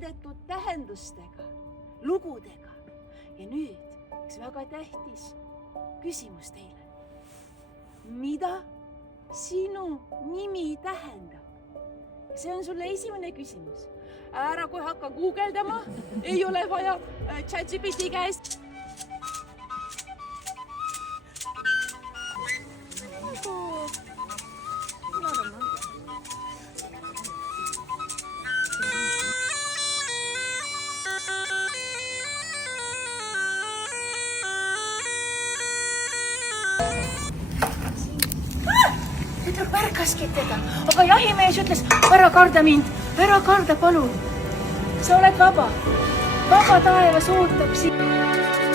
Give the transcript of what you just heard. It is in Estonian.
täidetud tähendustega, lugudega. Ja nüüd üks väga tähtis küsimus teile. Mida sinu nimi tähendab? See on sulle esimene küsimus. Ära kohe hakka guugeldama, ei ole vaja ChatGPT käest. Tüdruk märkaski teda, aga jahimees ütles, ära karda mind, ära karda palun. Sa oled vaba, vaba taevas ootab sind.